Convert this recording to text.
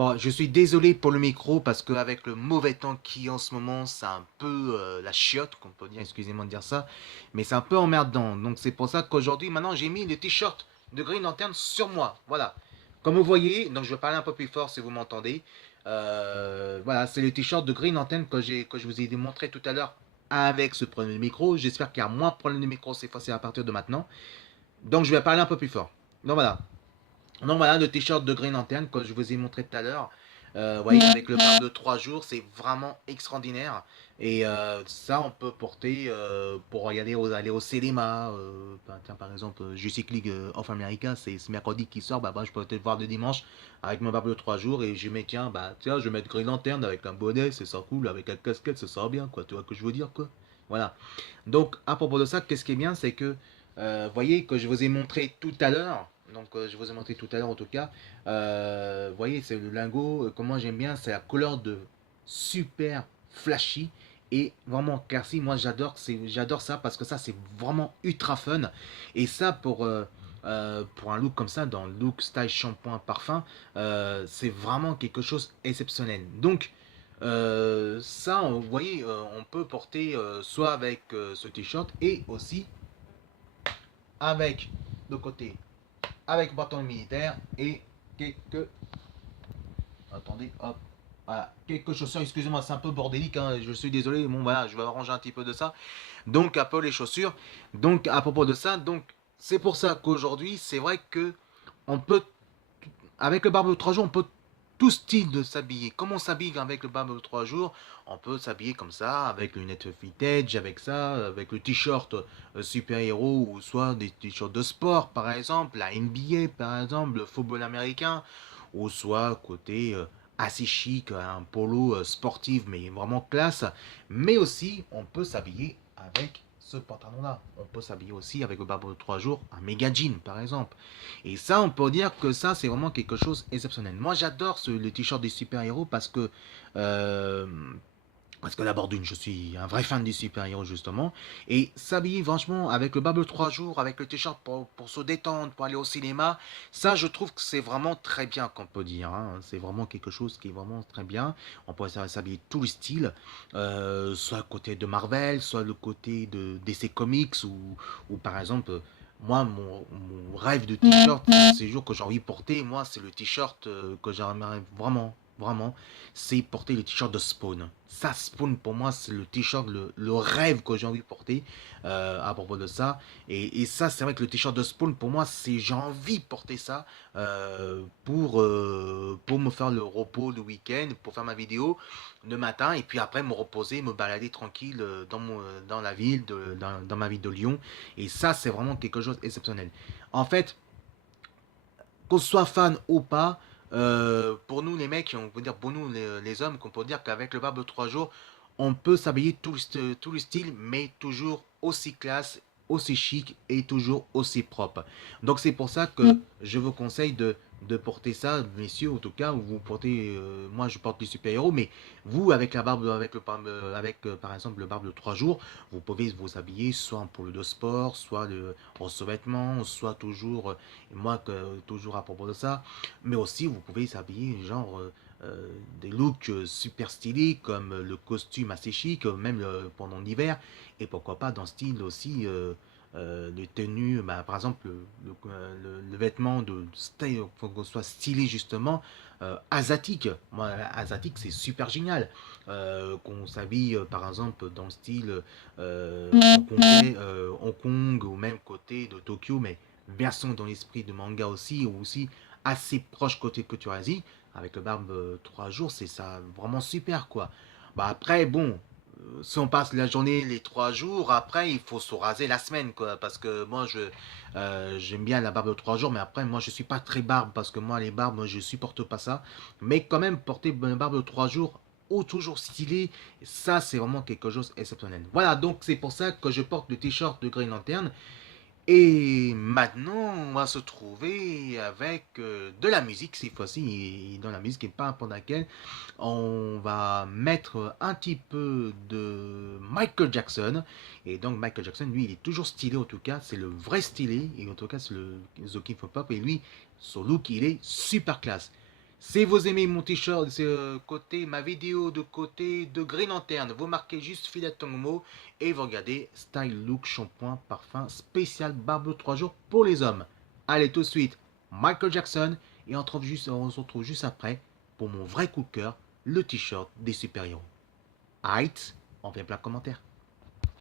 Bon, je suis désolé pour le micro parce qu'avec le mauvais temps qui en ce moment, c'est un peu la chiotte, qu'on peut dire, excusez-moi de dire ça, mais c'est un peu emmerdant. Donc c'est pour ça qu'aujourd'hui, maintenant, j'ai mis le t-shirt de Green Lantern sur moi. Voilà. Comme vous voyez, donc je vais parler un peu plus fort si vous m'entendez. Voilà, c'est le t-shirt de Green Lantern que je vous ai montré tout à l'heure avec ce problème de micro. J'espère qu'il y a moins de problème de micro cette fois-ci à partir de maintenant. Donc je vais parler un peu plus fort. Donc voilà. Donc voilà, le t-shirt de Green Lantern, que je vous ai montré tout à l'heure. Vous voyez, avec le barbe de 3 jours, c'est vraiment extraordinaire. Et ça, on peut porter pour y aller au cinéma. Tiens, par exemple, Justice League of America, c'est ce mercredi qui sort. Bah, je peux peut-être voir le dimanche avec mon barbe de 3 jours. Et je mets, tiens, bah, tiens, je vais mettre Green Lantern avec un bonnet, c'est ça cool. Avec un casquette, ça sort bien, quoi. Tu vois ce que je veux dire, quoi. Voilà. Donc, à propos de ça, qu'est-ce qui est bien, c'est que, vous voyez, que je vous ai montré tout à l'heure, donc je vous ai montré tout à l'heure en tout cas, vous voyez, c'est le lingot, comment j'aime bien, c'est la couleur de super flashy et vraiment classique. Moi, j'adore ça parce que ça, c'est vraiment ultra fun. Et ça, pour un look comme ça, dans le look style shampoing parfum, c'est vraiment quelque chose exceptionnel. Donc, ça, vous voyez, on peut porter soit avec ce t-shirt et aussi avec de côté, avec bâton militaire et quelques, attendez, hop, voilà, quelques chaussures. Excusez-moi, c'est un peu bordélique, hein, je suis désolé. Bon, voilà, je vais arranger un petit peu de ça. Donc, un peu les chaussures. Donc, à propos de ça, donc, c'est pour ça qu'aujourd'hui, c'est vrai que on peut avec le barbe de 3 jours, on peut tout style de s'habiller. Comme on s'habille avec le barbe de 3 jours, on peut s'habiller comme ça, avec une lunettes vintage, avec ça, avec le t-shirt super-héros, ou soit des t-shirts de sport, par exemple, la NBA, par exemple, le football américain, ou soit côté assez chic, un polo sportif, mais vraiment classe. Mais aussi, on peut s'habiller avec ce pantalon-là. On peut s'habiller aussi avec le barbe de 3 jours, un méga jean, par exemple. Et ça, on peut dire que ça, c'est vraiment quelque chose d'exceptionnel. Moi, j'adore le t-shirt des super-héros euh, parce que d'abord d'une, je suis un vrai fan des super-héros justement. Et s'habiller franchement avec le barbe 3 jours, avec le t-shirt pour se détendre, pour aller au cinéma, ça je trouve que c'est vraiment très bien qu'on peut dire, hein. C'est vraiment quelque chose qui est vraiment très bien. On peut s'habiller tous les styles, soit le côté de Marvel, soit le côté de DC Comics, ou par exemple, moi, mon rêve de t-shirt, ces jours que j'ai envie de porter, moi, c'est le t-shirt que j'aimerais vraiment, vraiment, c'est porter le t-shirt de Spawn. Ça, Spawn, pour moi, c'est le t-shirt, le rêve que j'ai envie de porter à propos de ça. Et ça, c'est vrai que le t-shirt de Spawn, pour moi, c'est j'ai envie de porter ça pour me faire le repos le week-end, pour faire ma vidéo le matin, et puis après me reposer, me balader tranquille dans la ville, dans ma ville de Lyon. Et ça, c'est vraiment quelque chose d'exceptionnel. En fait, qu'on soit fan ou pas, pour nous les mecs, on peut dire pour nous les hommes, qu'on peut dire qu'avec le barbe de 3 jours, on peut s'habiller tout le style, mais toujours aussi classe, aussi chic et toujours aussi propre. Donc c'est pour ça que je vous conseille de porter ça, messieurs, en tout cas, vous portez, moi je porte les super-héros, mais vous avec la barbe, avec par exemple le barbe de 3 jours, vous pouvez vous habiller soit en polo de sport, soit en sous-vêtements, soit toujours moi, toujours à propos de ça, mais aussi vous pouvez s'habiller genre des looks super stylés comme le costume assez chic, même pendant l'hiver, et pourquoi pas dans le style aussi les tenues, bah, par exemple le vêtement de style, faut qu'on soit stylé justement, asiatique. Moi, asiatique c'est super génial. Qu'on s'habille par exemple dans le style Hong Kong ou même côté de Tokyo, mais version dans l'esprit de manga aussi, ou aussi assez proche côté culture Asie, avec le barbe 3 jours, c'est ça vraiment super quoi. Bah après, bon, si on passe la journée, les 3 jours, après il faut se raser la semaine quoi, parce que moi j'aime bien la barbe de 3 jours, mais après moi je suis pas très barbe, parce que moi les barbes, moi, je supporte pas ça, mais quand même porter une barbe de 3 jours, ou toujours stylé, ça c'est vraiment quelque chose d'exceptionnel. Voilà, donc c'est pour ça que je porte le t-shirt de Green Lantern. Et maintenant, on va se trouver avec de la musique cette fois-ci, et dans la musique et pas pendant laquelle on va mettre un petit peu de Michael Jackson. Et donc Michael Jackson, lui, il est toujours stylé en tout cas, c'est le vrai stylé, et en tout cas c'est le The King of Pop, et lui, son look, il est super classe. Si vous aimez mon t-shirt, côté, ma vidéo de côté de Green Lantern, vous marquez juste Phileas Tongmo et vous regardez Style Look Shampoing Parfum spécial barbe 3 jours pour les hommes. Allez tout de suite, Michael Jackson et on se retrouve juste après pour mon vrai coup de cœur, le t-shirt des super-héros. Alright, on fait plein de commentaires.